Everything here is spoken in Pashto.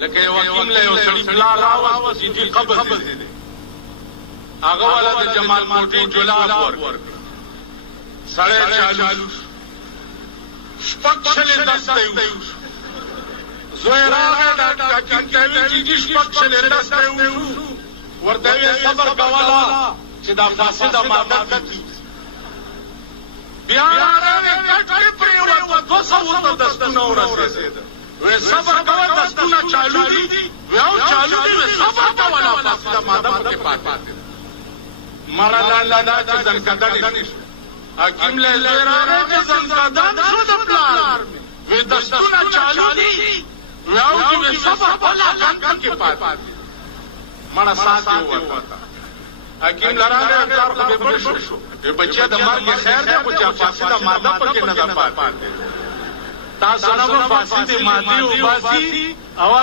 لکه یو حکیم له یو سړي پلار راوست چې قبض دي هغه والا د جمال کوټي جلاب ورکړ سړی چالو شپږ شلې دسته یو زوی راغی د حکیم ته ویل چې شپږ شلې دسته یو ورته ویل صبر کوله چې دا فاسده ماده کټي بیا راغی کټ پرېوت 200 دستونه ورسېده وې صبر کوه دستونه چالو دي او چالو دي صبر کوه فاسده ماده پکې پاتې مړه لاله چې زنکدن شو حکیم له زیراره چې زنکدن شو د پلار وې دستونه چالو دي او چې صبر کوه ځان کې پاتې مړه ساتي وته حکیم لراله کار خو به بل شو بچیا د مرګ خیر ده خو چې فاسده ماده پکې نه ده پاتې تاسو نه فاسده ماده او باسي او